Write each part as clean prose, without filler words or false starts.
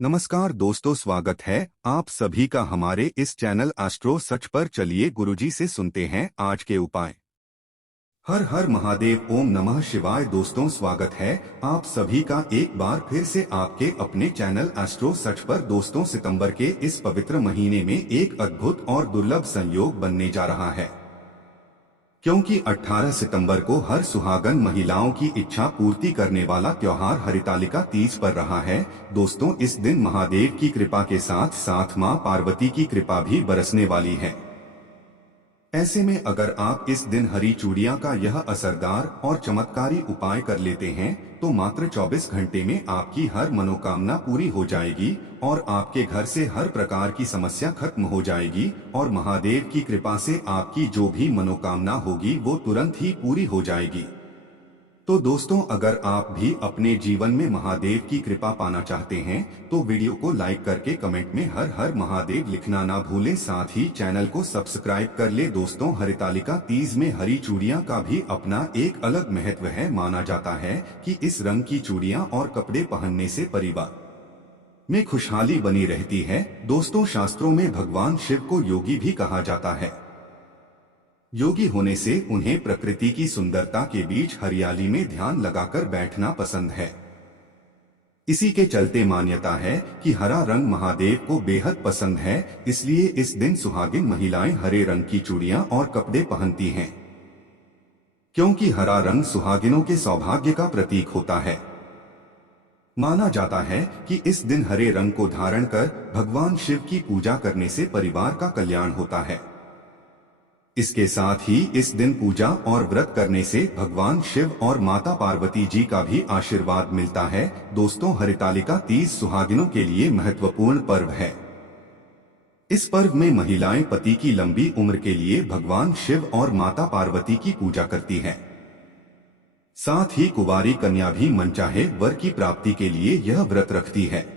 नमस्कार दोस्तों, स्वागत है आप सभी का हमारे इस चैनल एस्ट्रो सच पर। चलिए गुरुजी से सुनते हैं आज के उपाय। हर हर महादेव, ओम नमः शिवाय। दोस्तों स्वागत है आप सभी का एक बार फिर से आपके अपने चैनल एस्ट्रो सच पर। दोस्तों सितंबर के इस पवित्र महीने में एक अद्भुत और दुर्लभ संयोग बनने जा रहा है, क्योंकि 18 सितंबर को हर सुहागन महिलाओं की इच्छा पूर्ति करने वाला त्योहार हरितालिका तीज पर रहा है। दोस्तों इस दिन महादेव की कृपा के साथ साथ मां पार्वती की कृपा भी बरसने वाली है। ऐसे में अगर आप इस दिन हरी चूड़ियां का यह असरदार और चमत्कारी उपाय कर लेते हैं तो मात्र 24 घंटे में आपकी हर मनोकामना पूरी हो जाएगी और आपके घर से हर प्रकार की समस्या खत्म हो जाएगी और महादेव की कृपा से आपकी जो भी मनोकामना होगी वो तुरंत ही पूरी हो जाएगी। तो दोस्तों अगर आप भी अपने जीवन में महादेव की कृपा पाना चाहते हैं तो वीडियो को लाइक करके कमेंट में हर हर महादेव लिखना ना भूलें। साथ ही चैनल को सब्सक्राइब कर ले। दोस्तों हरितालिका तीज में हरी चूड़ियां का भी अपना एक अलग महत्व है। माना जाता है कि इस रंग की चूड़ियां और कपड़े पहनने से परिवार में खुशहाली बनी रहती है। दोस्तों शास्त्रों में भगवान शिव को योगी भी कहा जाता है। योगी होने से उन्हें प्रकृति की सुंदरता के बीच हरियाली में ध्यान लगाकर बैठना पसंद है। इसी के चलते मान्यता है कि हरा रंग महादेव को बेहद पसंद है, इसलिए इस दिन सुहागिन महिलाएं हरे रंग की चूड़ियां और कपड़े पहनती हैं, क्योंकि हरा रंग सुहागिनों के सौभाग्य का प्रतीक होता है। माना जाता है कि इस दिन हरे रंग को धारण कर भगवान शिव की पूजा करने से परिवार का कल्याण होता है। इसके साथ ही इस दिन पूजा और व्रत करने से भगवान शिव और माता पार्वती जी का भी आशीर्वाद मिलता है। दोस्तों हरितालिका तीज सुहागिनों के लिए महत्वपूर्ण पर्व है। इस पर्व में महिलाएं पति की लंबी उम्र के लिए भगवान शिव और माता पार्वती की पूजा करती हैं। साथ ही कुंवारी कन्या भी मनचाहे वर की प्राप्ति के लिए यह व्रत रखती है।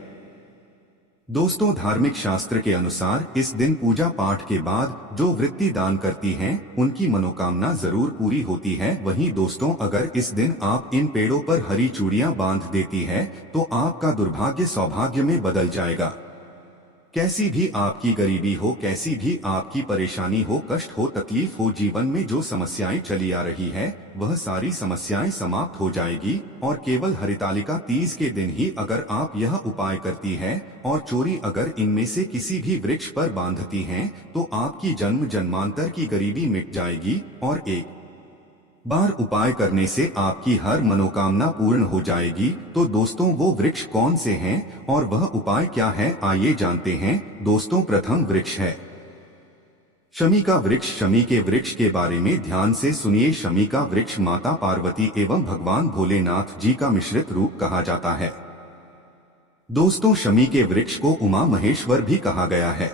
दोस्तों धार्मिक शास्त्र के अनुसार इस दिन पूजा पाठ के बाद जो वृत्ति दान करती हैं उनकी मनोकामना जरूर पूरी होती है। वहीं दोस्तों अगर इस दिन आप इन पेड़ों पर हरी चूड़ियां बांध देती है तो आपका दुर्भाग्य सौभाग्य में बदल जाएगा। कैसी भी आपकी गरीबी हो, कैसी भी आपकी परेशानी हो, कष्ट हो, तकलीफ हो, जीवन में जो समस्याएं चली आ रही है वह सारी समस्याएं समाप्त हो जाएगी। और केवल हरितालिका तीज के दिन ही अगर आप यह उपाय करती हैं और चोरी अगर इनमें से किसी भी वृक्ष पर बांधती हैं तो आपकी जन्म जन्मांतर की गरीबी मिट जाएगी और एक बार उपाय करने से आपकी हर मनोकामना पूर्ण हो जाएगी। तो दोस्तों वो वृक्ष कौन से हैं और वह उपाय क्या है, आइए जानते हैं। दोस्तों प्रथम वृक्ष है शमी का वृक्ष। शमी के वृक्ष के बारे में ध्यान से सुनिए। शमी का वृक्ष माता पार्वती एवं भगवान भोलेनाथ जी का मिश्रित रूप कहा जाता है। दोस्तों शमी के वृक्ष को उमा महेश्वर भी कहा गया है।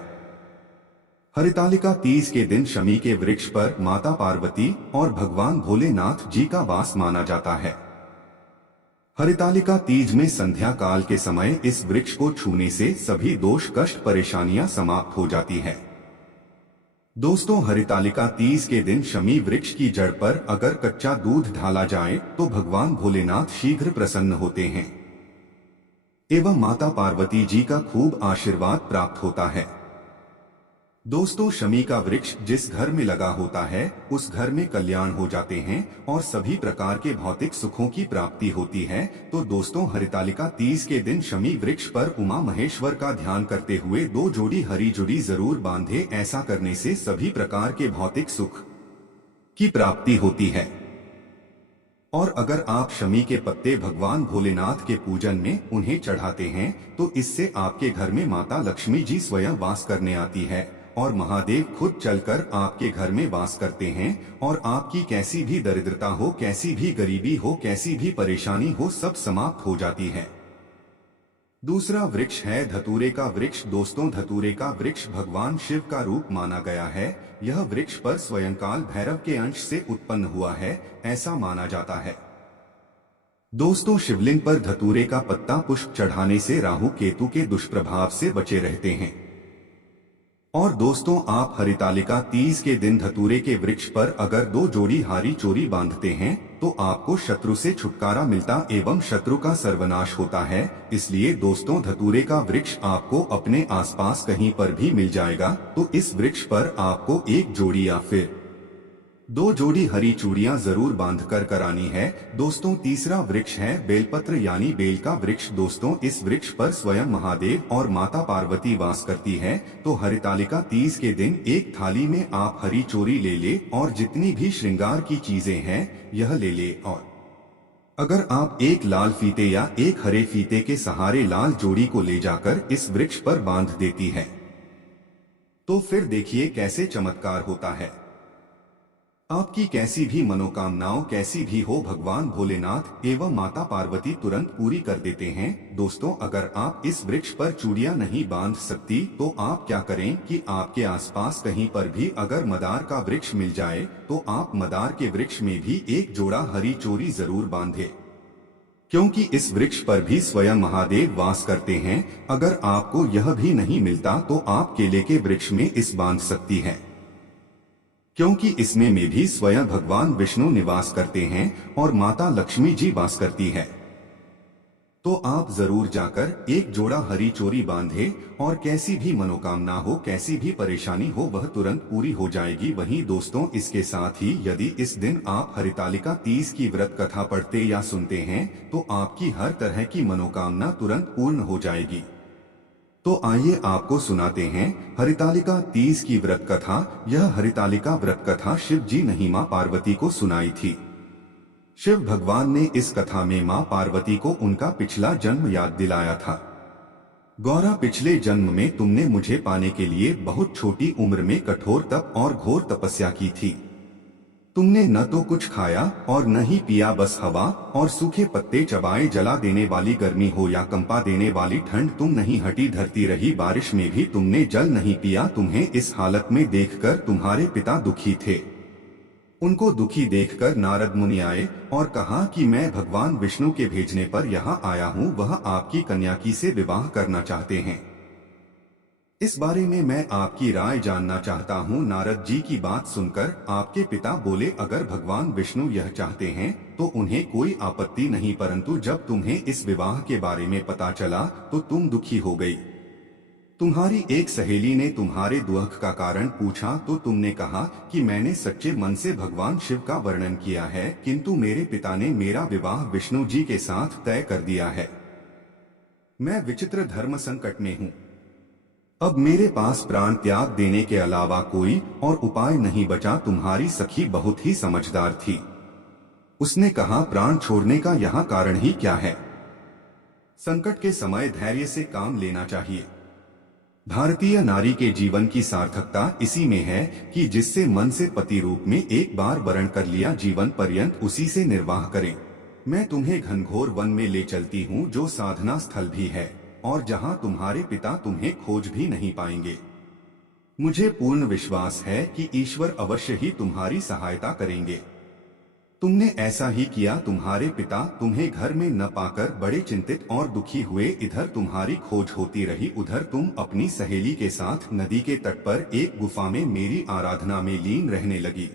हरितालिका तीज के दिन शमी के वृक्ष पर माता पार्वती और भगवान भोलेनाथ जी का वास माना जाता है। हरितालिका तीज में संध्या काल के समय इस वृक्ष को छूने से सभी दोष कष्ट परेशानियां समाप्त हो जाती है। दोस्तों हरितालिका तीज के दिन शमी वृक्ष की जड़ पर अगर कच्चा दूध ढाला जाए तो भगवान भोलेनाथ शीघ्र प्रसन्न होते हैं एवं माता पार्वती जी का खूब आशीर्वाद प्राप्त होता है। दोस्तों शमी का वृक्ष जिस घर में लगा होता है उस घर में कल्याण हो जाते हैं और सभी प्रकार के भौतिक सुखों की प्राप्ति होती है। तो दोस्तों हरितालिका तीज के दिन शमी वृक्ष पर उमा महेश्वर का ध्यान करते हुए 2 जोड़ी हरी चूड़ी जरूर बांधे। ऐसा करने से सभी प्रकार के भौतिक सुख की प्राप्ति होती है। और अगर आप शमी के पत्ते भगवान भोलेनाथ के पूजन में उन्हें चढ़ाते हैं तो इससे आपके घर में माता लक्ष्मी जी स्वयं वास करने आती है और महादेव खुद चलकर आपके घर में वास करते हैं और आपकी कैसी भी दरिद्रता हो, कैसी भी गरीबी हो, कैसी भी परेशानी हो, सब समाप्त हो जाती है। दूसरा वृक्ष है धतूरे का वृक्ष। दोस्तों धतूरे का वृक्ष भगवान शिव का रूप माना गया है। यह वृक्ष पर स्वयंकाल भैरव के अंश से उत्पन्न हुआ है, ऐसा माना जाता है। दोस्तों शिवलिंग पर धतूरे का पत्ता पुष्प चढ़ाने से राहु केतु के दुष्प्रभाव से बचे रहते हैं। और दोस्तों, आप हरितालिका तीज के दिन धतूरे के वृक्ष पर अगर 2 जोड़ी हारी चोरी बांधते हैं तो आपको शत्रु से छुटकारा मिलता एवं शत्रु का सर्वनाश होता है। इसलिए दोस्तों, धतूरे का वृक्ष आपको अपने आसपास कहीं पर भी मिल जाएगा, तो इस वृक्ष पर आपको 1 जोड़ी या फिर 2 जोड़ी हरी चूड़ियां जरूर बांधकर करानी है। दोस्तों, तीसरा वृक्ष है बेलपत्र यानी बेल का वृक्ष। दोस्तों, इस वृक्ष पर स्वयं महादेव और माता पार्वती वास करती है। तो हरितालिका तीज के दिन एक थाली में आप हरी चोरी ले ले और जितनी भी श्रृंगार की चीजें हैं यह ले ले, और अगर आप एक लाल फीते या एक हरे फीते के सहारे लाल जोड़ी को ले जाकर इस वृक्ष पर बांध देती है तो फिर देखिए कैसे चमत्कार होता है। आपकी कैसी भी मनोकामनाओं कैसी भी हो, भगवान भोलेनाथ एवं माता पार्वती तुरंत पूरी कर देते हैं। दोस्तों, अगर आप इस वृक्ष पर चूड़ियां नहीं बांध सकती तो आप क्या करें कि आपके आसपास कहीं पर भी अगर मदार का वृक्ष मिल जाए तो आप मदार के वृक्ष में भी 1 जोड़ा हरी चोरी जरूर बांधे, क्योंकि इस वृक्ष पर भी स्वयं महादेव वास करते हैं। अगर आपको यह भी नहीं मिलता तो आप केले के वृक्ष में इस बांध सकती है, क्योंकि इसमें में भी स्वयं भगवान विष्णु निवास करते हैं और माता लक्ष्मी जी वास करती है। तो आप जरूर जाकर 1 जोड़ा हरी चोरी बांधे और कैसी भी मनोकामना हो, कैसी भी परेशानी हो, वह तुरंत पूरी हो जाएगी। वहीं दोस्तों, इसके साथ ही यदि इस दिन आप हरितालिका तीज की व्रत कथा पढ़ते या सुनते हैं तो आपकी हर तरह की मनोकामना तुरंत पूर्ण हो जाएगी। तो आइए आपको सुनाते हैं हरितालिका तीज की व्रत कथा। यह हरितालिका व्रत कथा शिव जी ने मां पार्वती को सुनाई थी। शिव भगवान ने इस कथा में मां पार्वती को उनका पिछला जन्म याद दिलाया था। गौरा, पिछले जन्म में तुमने मुझे पाने के लिए बहुत छोटी उम्र में कठोर तप और घोर तपस्या की थी। तुमने न तो कुछ खाया और न ही पिया, बस हवा और सूखे पत्ते चबाए। जला देने वाली गर्मी हो या कंपा देने वाली ठंड, तुम नहीं हटी, धरती रही। बारिश में भी तुमने जल नहीं पिया। तुम्हें इस हालत में देखकर तुम्हारे पिता दुखी थे। उनको दुखी देखकर नारद मुनि आए और कहा कि मैं भगवान विष्णु के भेजने पर यहाँ आया हूँ, वह आपकी कन्या की से विवाह करना चाहते हैं। इस बारे में मैं आपकी राय जानना चाहता हूँ। नारद जी की बात सुनकर आपके पिता बोले, अगर भगवान विष्णु यह चाहते हैं तो उन्हें कोई आपत्ति नहीं, परंतु जब तुम्हें इस विवाह के बारे में पता चला तो तुम दुखी हो गई। तुम्हारी एक सहेली ने तुम्हारे दुख का कारण पूछा तो तुमने कहा कि मैंने सच्चे मन से भगवान शिव का वर्णन किया है, किंतु मेरे पिता ने मेरा विवाह विष्णु जी के साथ तय कर दिया है। मैं विचित्र धर्म संकट में हूँ। अब मेरे पास प्राण त्याग देने के अलावा कोई और उपाय नहीं बचा। तुम्हारी सखी बहुत ही समझदार थी। उसने कहा, प्राण छोड़ने का यहाँ कारण ही क्या है? संकट के समय धैर्य से काम लेना चाहिए। भारतीय नारी के जीवन की सार्थकता इसी में है कि जिससे मन से पति रूप में एक बार वरण कर लिया, जीवन पर्यंत उसी से निर्वाह करें। मैं तुम्हें घनघोर वन में ले चलती हूँ, जो साधना स्थल भी है और जहां तुम्हारे पिता तुम्हें खोज भी नहीं पाएंगे। मुझे पूर्ण विश्वास है कि ईश्वर अवश्य ही तुम्हारी सहायता करेंगे। तुमने ऐसा ही किया। तुम्हारे पिता तुम्हें घर में न पाकर बड़े चिंतित और दुखी हुए। इधर तुम्हारी खोज होती रही, उधर तुम अपनी सहेली के साथ नदी के तट पर एक गुफा में मेरी आराधना में लीन रहने लगी।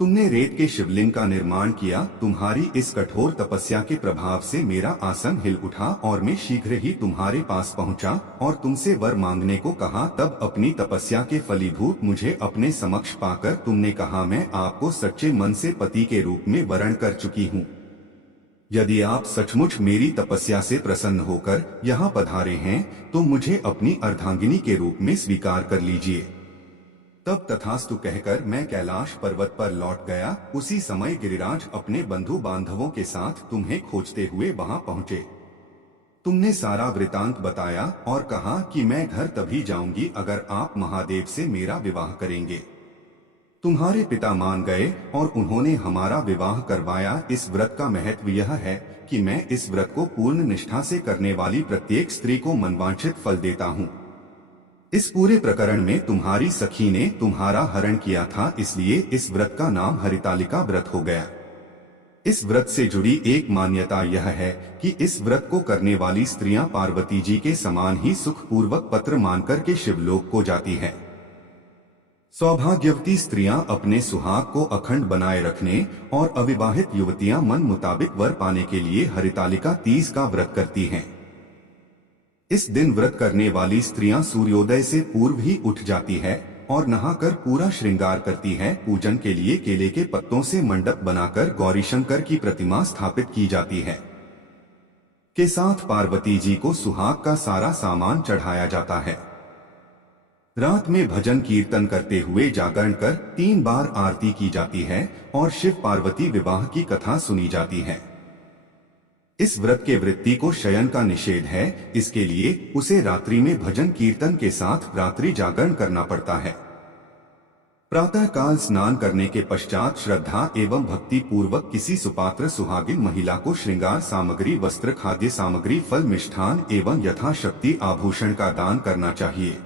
तुमने रेत के शिवलिंग का निर्माण किया। तुम्हारी इस कठोर तपस्या के प्रभाव से मेरा आसन हिल उठा और मैं शीघ्र ही तुम्हारे पास पहुंचा और तुमसे वर मांगने को कहा। तब अपनी तपस्या के फलीभूत मुझे अपने समक्ष पाकर तुमने कहा, मैं आपको सच्चे मन से पति के रूप में वरण कर चुकी हूँ। यदि आप सचमुच मेरी तपस्या से प्रसन्न होकर यहाँ पधारे हैं तो मुझे अपनी अर्धांगिनी के रूप में स्वीकार कर लीजिए। तब तथास्तु कहकर मैं कैलाश पर्वत पर लौट गया। उसी समय गिरिराज अपने बंधु बांधवों के साथ तुम्हें खोजते हुए वहां पहुंचे। तुमने सारा वृतांत बताया और कहा कि मैं घर तभी जाऊंगी अगर आप महादेव से मेरा विवाह करेंगे। तुम्हारे पिता मान गए और उन्होंने हमारा विवाह करवाया। इस व्रत का महत्व यह है कि मैं इस व्रत को पूर्ण निष्ठा से करने वाली प्रत्येक स्त्री को मनवांछित फल देता हूँ। इस पूरे प्रकरण में तुम्हारी सखी ने तुम्हारा हरण किया था, इसलिए इस व्रत का नाम हरितालिका व्रत हो गया। इस व्रत से जुड़ी एक मान्यता यह है कि इस व्रत को करने वाली स्त्रियां पार्वती जी के समान ही सुखपूर्वक पत्र मानकर के शिवलोक को जाती हैं। सौभाग्यवती स्त्रियां अपने सुहाग को अखंड बनाए रखने और अविवाहित युवतियां मन मुताबिक वर पाने के लिए हरितालिका तीज का व्रत करती हैं। इस दिन व्रत करने वाली स्त्रियां सूर्योदय से पूर्व ही उठ जाती है और नहाकर पूरा श्रृंगार करती है। पूजन के लिए केले के पत्तों से मंडप बनाकर गौरीशंकर की प्रतिमा स्थापित की जाती है। के साथ पार्वती जी को सुहाग का सारा सामान चढ़ाया जाता है। रात में भजन कीर्तन करते हुए जागरण कर 3 बार आरती की जाती है और शिव पार्वती विवाह की कथा सुनी जाती है। इस व्रत के वृत्ति को शयन का निषेध है, इसके लिए उसे रात्रि में भजन कीर्तन के साथ रात्रि जागरण करना पड़ता है। प्रातः काल स्नान करने के पश्चात श्रद्धा एवं भक्ति पूर्वक किसी सुपात्र सुहागिन महिला को श्रृंगार सामग्री, वस्त्र, खाद्य सामग्री, फल, मिष्ठान एवं यथाशक्ति आभूषण का दान करना चाहिए।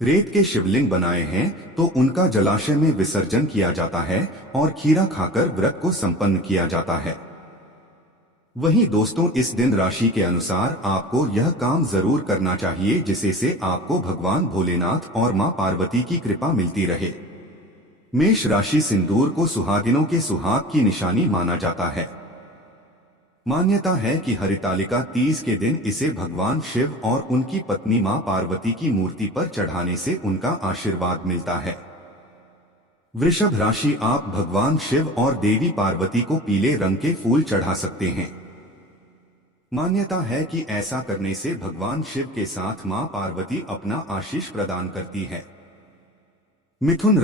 रेत के शिवलिंग बनाए हैं तो उनका जलाशय में विसर्जन किया जाता है और खीरा खाकर व्रत को संपन्न किया जाता है। वहीं दोस्तों, इस दिन राशि के अनुसार आपको यह काम जरूर करना चाहिए जिससे से आपको भगवान भोलेनाथ और मां पार्वती की कृपा मिलती रहे। मेष राशि सिंदूर को सुहागिनों के सुहाग की निशानी माना जाता है। मान्यता है कि हरितालिका तीज के दिन इसे भगवान शिव और उनकी पत्नी मां पार्वती की मूर्ति पर चढ़ाने से उनका आशीर्वाद मिलता है। वृषभ राशि, आप भगवान शिव और देवी पार्वती को पीले रंग के फूल चढ़ा सकते हैं। मान्यता है कि ऐसा करने से भगवान शिव के साथ मां पार्वती अपना आशीष प्रदान करती है। मिथुन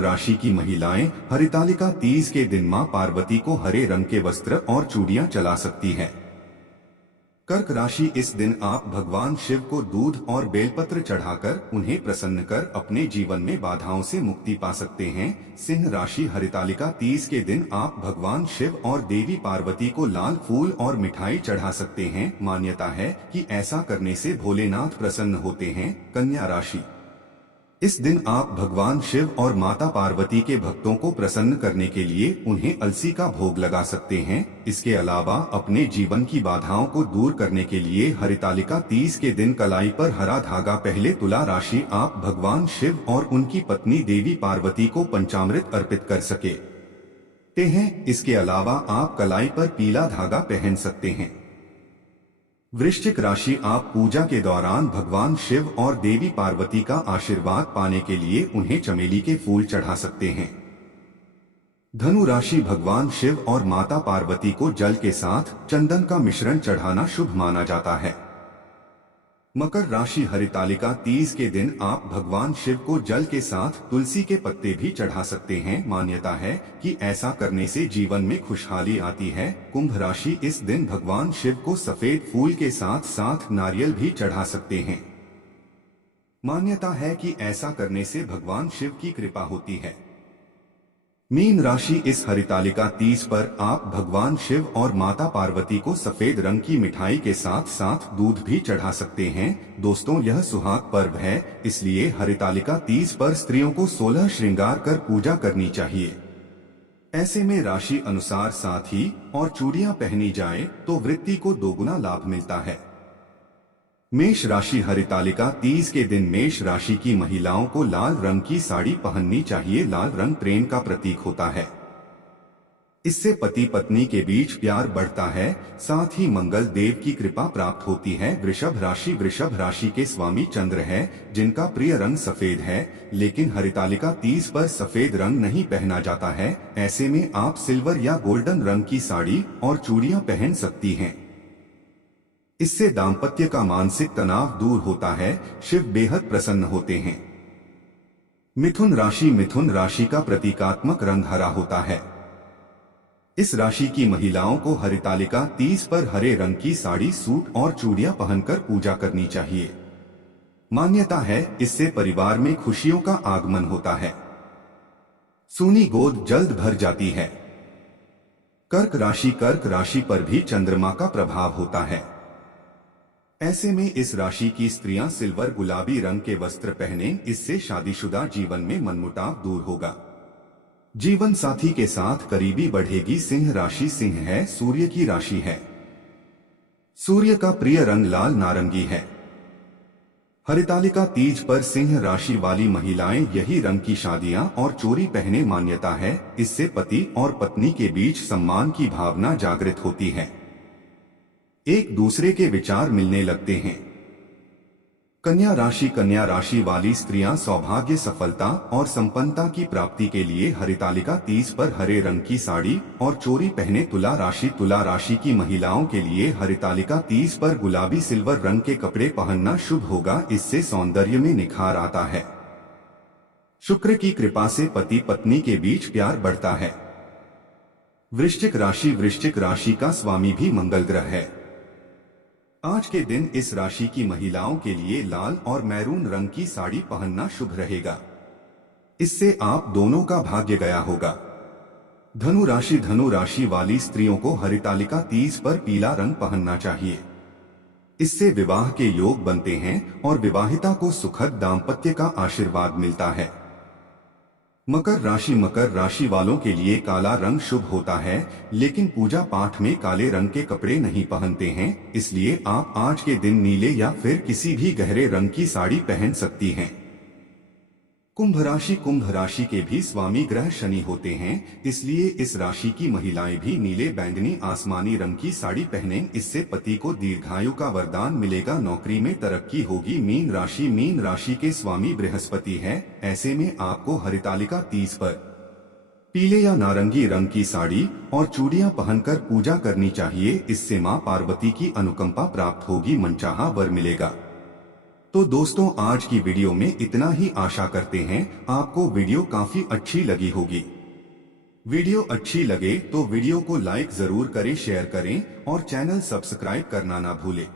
राशि की महिलाएं हरितालिका तीज के दिन मां पार्वती को हरे रंग के वस्त्र और चूड़ियां चला सकती हैं। कर्क राशि, इस दिन आप भगवान शिव को दूध और बेलपत्र चढ़ाकर उन्हें प्रसन्न कर अपने जीवन में बाधाओं से मुक्ति पा सकते हैं। सिंह राशि, हरितालिका तीज के दिन आप भगवान शिव और देवी पार्वती को लाल फूल और मिठाई चढ़ा सकते हैं। मान्यता है कि ऐसा करने से भोलेनाथ प्रसन्न होते हैं। कन्या राशि, इस दिन आप भगवान शिव और माता पार्वती के भक्तों को प्रसन्न करने के लिए उन्हें अलसी का भोग लगा सकते हैं। इसके अलावा अपने जीवन की बाधाओं को दूर करने के लिए हरितालिका तीज के दिन कलाई पर हरा धागा पहले। तुला राशि, आप भगवान शिव और उनकी पत्नी देवी पार्वती को पंचामृत अर्पित कर सकते हैं। इसके अलावा आप कलाई पर पीला धागा पहन सकते हैं। वृश्चिक राशि, आप पूजा के दौरान भगवान शिव और देवी पार्वती का आशीर्वाद पाने के लिए उन्हें चमेली के फूल चढ़ा सकते हैं। धनु राशि, भगवान शिव और माता पार्वती को जल के साथ चंदन का मिश्रण चढ़ाना शुभ माना जाता है। मकर राशि, हरितालिका तीज के दिन आप भगवान शिव को जल के साथ तुलसी के पत्ते भी चढ़ा सकते हैं। मान्यता है कि ऐसा करने से जीवन में खुशहाली आती है। कुंभ राशि, इस दिन भगवान शिव को सफेद फूल के साथ साथ नारियल भी चढ़ा सकते हैं। मान्यता है कि ऐसा करने से भगवान शिव की कृपा होती है। मीन राशि, इस हरितालिका तीज पर आप भगवान शिव और माता पार्वती को सफेद रंग की मिठाई के साथ साथ दूध भी चढ़ा सकते हैं। दोस्तों, यह सुहाग पर्व है, इसलिए हरितालिका तीज पर स्त्रियों को 16 श्रृंगार कर पूजा करनी चाहिए। ऐसे में राशि अनुसार साथी और चूड़ियां पहनी जाए तो वृत्ति को दोगुना लाभ मिलता है। मेष राशि, हरितालिका तीज के दिन मेष राशि की महिलाओं को लाल रंग की साड़ी पहननी चाहिए। लाल रंग प्रेम का प्रतीक होता है। इससे पति पत्नी के बीच प्यार बढ़ता है, साथ ही मंगल देव की कृपा प्राप्त होती है। वृषभ राशि के स्वामी चंद्र है, जिनका प्रिय रंग सफेद है, लेकिन हरितालिका तीज पर सफेद रंग नहीं पहना जाता है। ऐसे में आप सिल्वर या गोल्डन रंग की साड़ी और चूड़ियां पहन सकती हैं। इससे दाम्पत्य का मानसिक तनाव दूर होता है, शिव बेहद प्रसन्न होते हैं। मिथुन राशि का प्रतीकात्मक रंग हरा होता है। इस राशि की महिलाओं को हरितालिका तीज पर हरे रंग की साड़ी, सूट और चूड़ियां पहनकर पूजा करनी चाहिए। मान्यता है इससे परिवार में खुशियों का आगमन होता है। सूनी गोद जल्द भर जाती है। कर्क राशि पर भी चंद्रमा का प्रभाव होता है। ऐसे में इस राशि की स्त्रियां सिल्वर गुलाबी रंग के वस्त्र पहने, इससे शादीशुदा जीवन में मनमुटाव दूर होगा। जीवन साथी के साथ करीबी बढ़ेगी। सिंह राशि, सिंह है सूर्य की राशि है। सूर्य का प्रिय रंग लाल नारंगी है। हरितालिका तीज पर सिंह राशि वाली महिलाएं यही रंग की शादियां और चोरी पहने मान्यता है। इससे पति और पत्नी के बीच सम्मान की भावना जागृत होती है, एक दूसरे के विचार मिलने लगते हैं। कन्या राशि, कन्या राशि वाली स्त्रियां सौभाग्य, सफलता और संपन्नता की प्राप्ति के लिए हरितालिका तीज पर हरे रंग की साड़ी और चोरी पहने। तुला राशि, तुला राशि की महिलाओं के लिए हरितालिका तीज पर गुलाबी सिल्वर रंग के कपड़े पहनना शुभ होगा, इससे सौंदर्य में निखार आता है। शुक्र की कृपा से पति पत्नी के बीच प्यार बढ़ता है। वृश्चिक राशि, वृश्चिक राशि का स्वामी भी मंगल ग्रह है। आज के दिन इस राशि की महिलाओं के लिए लाल और मैरून रंग की साड़ी पहनना शुभ रहेगा, इससे आप दोनों का भाग्य गया होगा। धनु राशि, धनु राशि वाली स्त्रियों को हरितालिका तीज पर पीला रंग पहनना चाहिए, इससे विवाह के योग बनते हैं और विवाहिता को सुखद दाम्पत्य का आशीर्वाद मिलता है। मकर राशि, मकर राशि वालों के लिए काला रंग शुभ होता है, लेकिन पूजा पाठ में काले रंग के कपड़े नहीं पहनते हैं, इसलिए आप आज के दिन नीले या फिर किसी भी गहरे रंग की साड़ी पहन सकती हैं। कुंभ राशि, कुंभ राशि के भी स्वामी ग्रह शनि होते हैं, इसलिए इस राशि की महिलाएं भी नीले, बैंगनी, आसमानी रंग की साड़ी पहनें, इससे पति को दीर्घायु का वरदान मिलेगा, नौकरी में तरक्की होगी। मीन राशि, मीन राशि के स्वामी बृहस्पति है, ऐसे में आपको हरितालिका तीज पर पीले या नारंगी रंग की साड़ी और चूड़ियां पहनकर पूजा करनी चाहिए, इससे मां पार्वती की अनुकंपा प्राप्त होगी, मनचाहा वर मिलेगा। तो दोस्तों, आज की वीडियो में इतना ही। आशा करते हैं आपको वीडियो काफी अच्छी लगी होगी। वीडियो अच्छी लगे तो वीडियो को लाइक जरूर करें, शेयर करें और चैनल सब्सक्राइब करना ना भूलें।